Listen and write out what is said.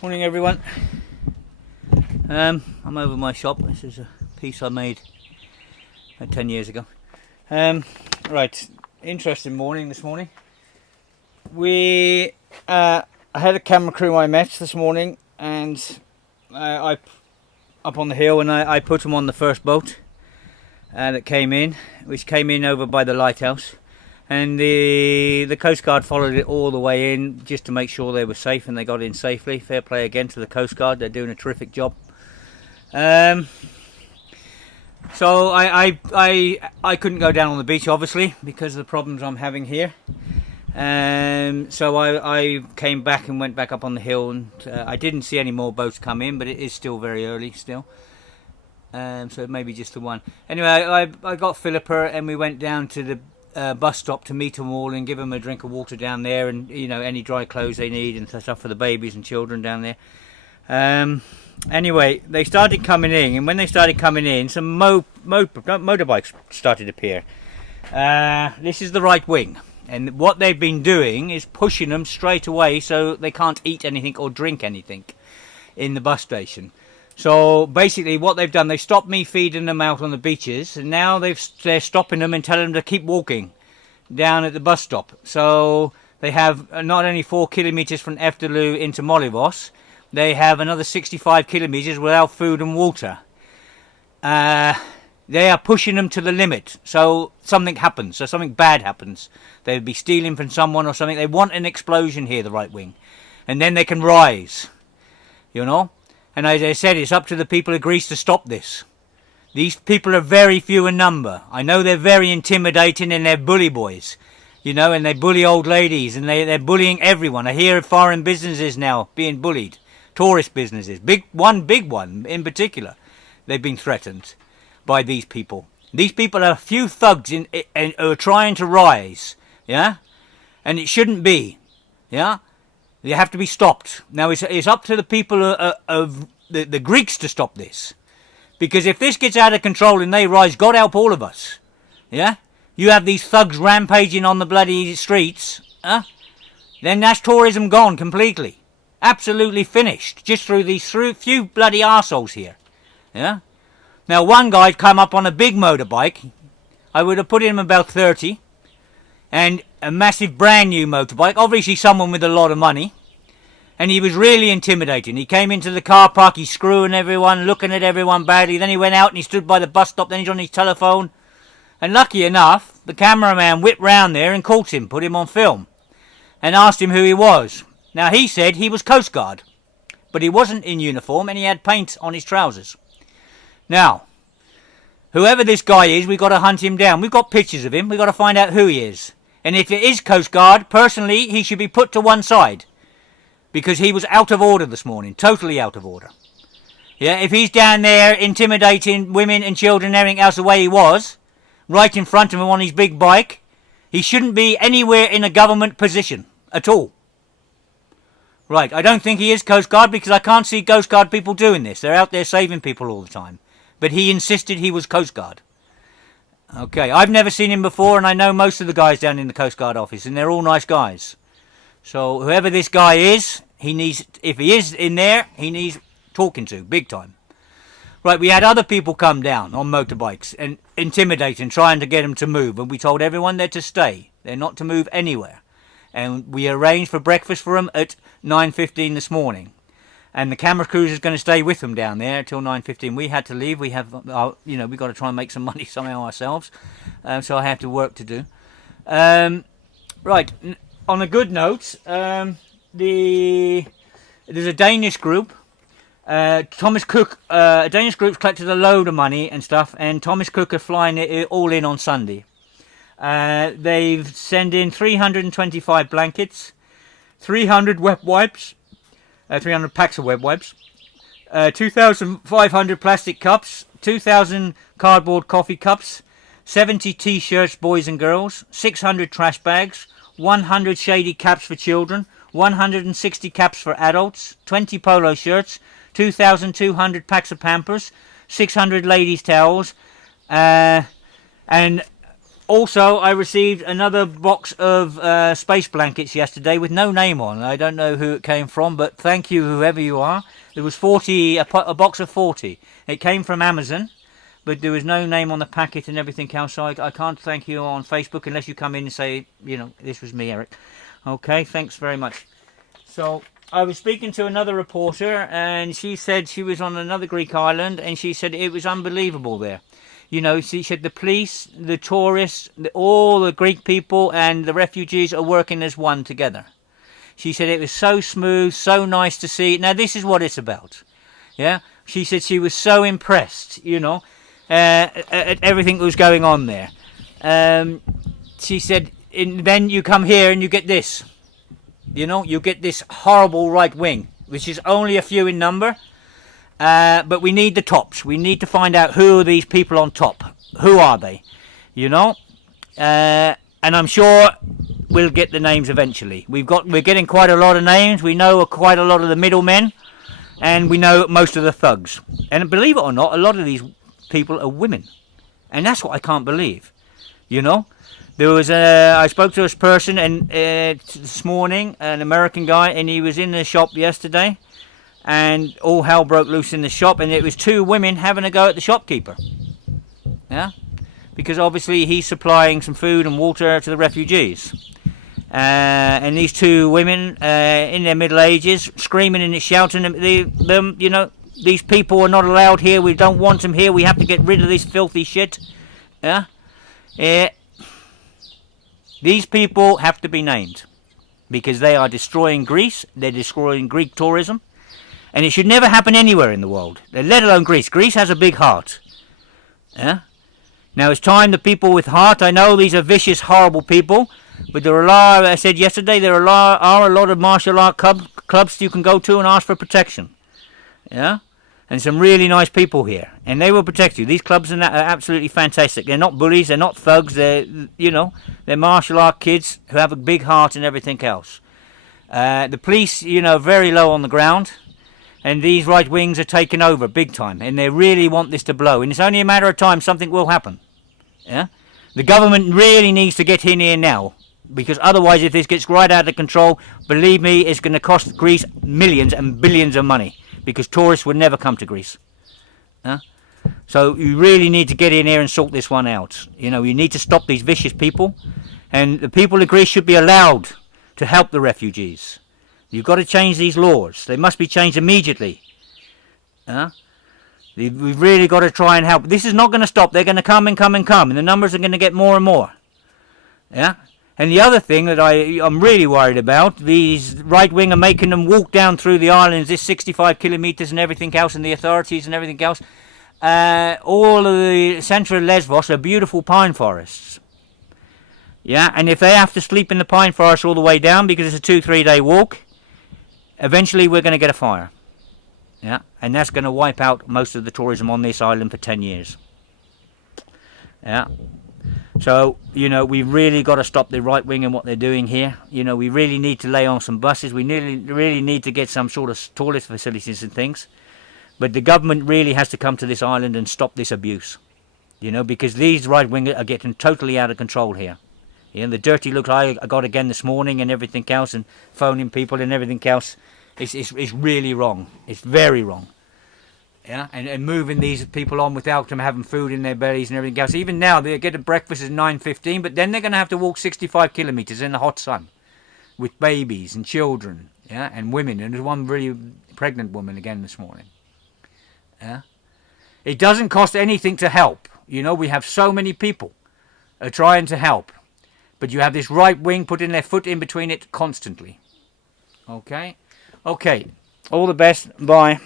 Morning everyone. I'm over my shop. This is a piece I made 10 years ago. Right, interesting morning this morning. I had a camera crew I met this morning, and I up on the hill, and I put them on the first boat that came in, which came in over by the lighthouse. And the Coast Guard followed it all the way in just to make sure they were safe, and they got in safely. Fair play again to the Coast Guard, they're doing a terrific job. So I couldn't go down on the beach, obviously, because of the problems I'm having here. So I came back and went back up on the hill, and I didn't see any more boats come in, but it is still very early still. So maybe just the one. Anyway, I got Philippa, and we went down to the bus stop to meet them all and give them a drink of water down there, and any dry clothes they need and stuff for the babies and children down there. Anyway, they started coming in, and when they started coming in, some motorbikes started to appear. This is the right wing, and what they've been doing is pushing them straight away so they can't eat anything or drink anything in the bus station. So basically what they've done, they stopped me feeding them out on the beaches, and now they're stopping them and telling them to keep walking down at the bus stop. So they have not only 4 kilometres from Eftelu into Molyvos, they have another 65 kilometres without food and water. They are pushing them to the limit, so something happens, so something bad happens. They'll be stealing from someone or something. They want an explosion here, the right wing, and then they can rise, And as I said, it's up to the people of Greece to stop this. These people are very few in number. I know they're very intimidating, and they're bully boys, and they bully old ladies, and they're bullying everyone. I hear of foreign businesses now being bullied, tourist businesses, big one in particular. They've been threatened by these people. These people are a few thugs who are trying to rise, and it shouldn't be, They have to be stopped. Now it's up to the people of the Greeks to stop this, because if this gets out of control and they rise, God help all of us. You have these thugs rampaging on the bloody streets, then that's tourism gone completely, absolutely finished, just through these few bloody arseholes here. Now one guy come up on a big motorbike. I would have put him about 30. And a massive brand new motorbike, obviously someone with a lot of money, and he was really intimidating. He came into the car park, he's screwing everyone, looking at everyone badly, then he went out and he stood by the bus stop, then he's on his telephone, and lucky enough, the cameraman whipped round there and caught him, put him on film, and asked him who he was. Now he said he was Coast Guard, but he wasn't in uniform and he had paint on his trousers. Now, whoever this guy is, we've got to hunt him down. We've got pictures of him, we've got to find out who he is. And if it is Coast Guard, personally, he should be put to one side, because he was out of order this morning, totally out of order. If he's down there intimidating women and children and everything else the way he was, right in front of him on his big bike, he shouldn't be anywhere in a government position at all. Right, I don't think he is Coast Guard, because I can't see Coast Guard people doing this. They're out there saving people all the time. But he insisted he was Coast Guard. Okay, I've never seen him before, and I know most of the guys down in the Coast Guard office, and they're all nice guys. So whoever this guy is, if he is in there, he needs talking to, big time. Right, we had other people come down on motorbikes and intimidating, trying to get them to move, and we told everyone they're to stay. They're not to move anywhere. And we arranged for breakfast for them at 9:15 this morning. And the camera crew is going to stay with them down there until 9:15. We had to leave. We have, we've got to try and make some money somehow ourselves. So I have to work to do. Right, on a good note, there's a Danish group. Thomas Cook, a Danish group's collected a load of money and stuff, and Thomas Cook are flying it all in on Sunday. They've sent in 325 blankets, 300 wet wipes, 300 packs of web wipes, 2,500 plastic cups, 2,000 cardboard coffee cups, 70 t-shirts, boys and girls, 600 trash bags, 100 shady caps for children, 160 caps for adults, 20 polo shirts, 2,200 packs of Pampers, 600 ladies' towels, and Also, I received another box of space blankets yesterday with no name on. I don't know who it came from, but thank you, whoever you are. There was 40, a box of 40. It came from Amazon, but there was no name on the packet and everything else. So I can't thank you on Facebook unless you come in and say, you know, this was me, Eric. Okay, thanks very much. So I was speaking to another reporter, and she said she was on another Greek island, and she said it was unbelievable there. You know, she said the police, the tourists, all the Greek people and the refugees are working as one together. She said it was so smooth, so nice to see. Now, this is what it's about. Yeah? She said she was so impressed, you know, at everything that was going on there. She said, then you come here and you get this. You know, you get this horrible right wing, which is only a few in number. But we need the tops. We need to find out who are these people on top. Who are they? You know? And I'm sure we'll get the names eventually. We're getting quite a lot of names. We know quite a lot of the middlemen. And we know most of the thugs. And believe it or not, a lot of these people are women. And that's what I can't believe. You know? There was I spoke to this person and this morning, an American guy, and he was in the shop yesterday. And all hell broke loose in the shop, and it was two women having a go at the shopkeeper. Yeah? Because obviously he's supplying some food and water to the refugees. And these two women, in their middle ages, screaming and shouting, them, you know, these people are not allowed here, we don't want them here, we have to get rid of this filthy shit. Yeah? These people have to be named. Because they are destroying Greece, they're destroying Greek tourism. And it should never happen anywhere in the world, let alone Greece. Greece has a big heart. Yeah? Now it's time the people with heart, I know these are vicious, horrible people, but there are a lot, I said yesterday, there are a lot of martial art clubs you can go to and ask for protection. Yeah? And some really nice people here. And they will protect you. These clubs are absolutely fantastic. They're not bullies, they're not thugs, they're, you know, they're martial art kids who have a big heart and everything else. The police, you know, very low on the ground. And these right wings are taking over big time, and they really want this to blow. And it's only a matter of time something will happen. Yeah, the government really needs to get in here now, because otherwise, if this gets right out of control, believe me, it's going to cost Greece millions and billions of money, because tourists would never come to Greece. Yeah? So you really need to get in here and sort this one out. You know, you need to stop these vicious people, and the people of Greece should be allowed to help the refugees. You've got to change these laws. They must be changed immediately. We've really got to try and help. This is not going to stop. They're going to come and come and come. And the numbers are going to get more and more. Yeah? And the other thing that I'm really worried about, these right-wing are making them walk down through the islands, this 65 kilometres and everything else, and the authorities and everything else. All of the central Lesbos are beautiful pine forests. Yeah? And if they have to sleep in the pine forest all the way down because it's a 2-3 day walk, eventually we're going to get a fire. Yeah, and that's going to wipe out most of the tourism on this island for 10 years. Yeah. So, you know, we've really got to stop the right wing and what they're doing here. You know, we really need to lay on some buses. We really need to get some sort of toilet facilities and things. But the government really has to come to this island and stop this abuse. You know, because these right wingers are getting totally out of control here. You know, the dirty looks I got again this morning and everything else, and phoning people and everything else, it's really wrong. It's very wrong. Yeah, and moving these people on without them having food in their bellies and everything else. Even now, they get a breakfast at 9:15, but then they're going to have to walk 65 kilometres in the hot sun with babies and children, yeah, and women. And there's one really pregnant woman again this morning. Yeah, it doesn't cost anything to help. You know, we have so many people trying to help. But you have this right wing putting their foot in between it constantly. Okay? Okay. All the best. Bye.